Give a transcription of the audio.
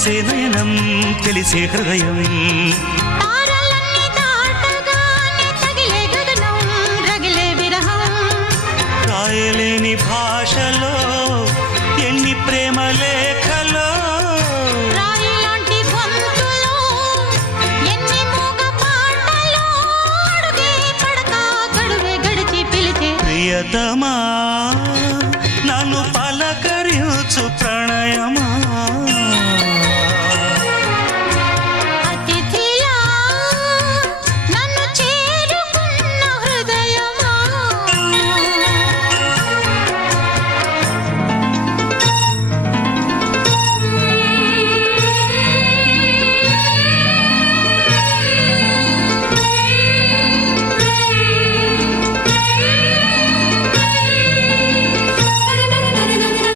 మెరిసే నయనం తెలిసే హృదయం రాయలేని భాషలో ఎన్ని ప్రేమ లేఖలో ప్రియతమా నన్ను పలకరించు